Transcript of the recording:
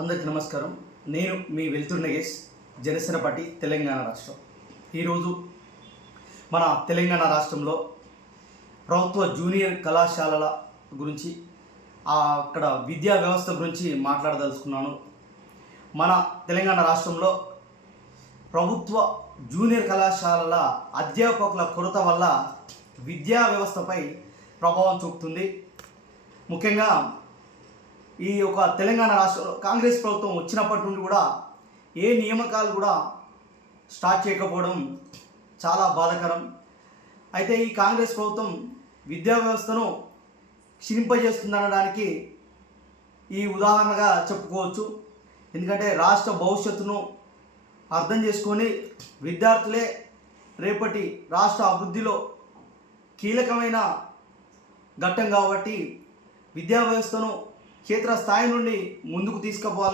అందరికీ నమస్కారం. నేను మీ వెల్తురు నగేష్, జనసేన పార్టీ తెలంగాణ రాష్ట్రం. ఈరోజు మన తెలంగాణ రాష్ట్రంలో ప్రభుత్వ జూనియర్ కళాశాలల గురించి, అక్కడ విద్యా వ్యవస్థ గురించి మాట్లాడదలుచుకున్నాను. మన తెలంగాణ రాష్ట్రంలో ప్రభుత్వ జూనియర్ కళాశాలల అధ్యాపకుల కొరత వల్ల విద్యా వ్యవస్థపై ప్రభావం చూపుతుంది. ముఖ్యంగా ఈ యొక్క తెలంగాణ రాష్ట్రంలో కాంగ్రెస్ ప్రభుత్వం వచ్చినప్పటి నుండి కూడా ఏ నియామకాలు కూడా స్టార్ట్ చేయకపోవడం చాలా బాధాకరం. అయితే ఈ కాంగ్రెస్ ప్రభుత్వం విద్యా వ్యవస్థను క్షీణింపజేస్తుందనడానికి ఈ ఉదాహరణగా చెప్పుకోవచ్చు. ఎందుకంటే రాష్ట్ర భవిష్యత్తును అర్థం చేసుకొని విద్యార్థులే రేపటి రాష్ట్ర అభివృద్ధిలో కీలకమైన ఘట్టం కాబట్టి విద్యా వ్యవస్థను క్షేత్రస్థాయి నుండి ముందుకు తీసుకుపోవాలి.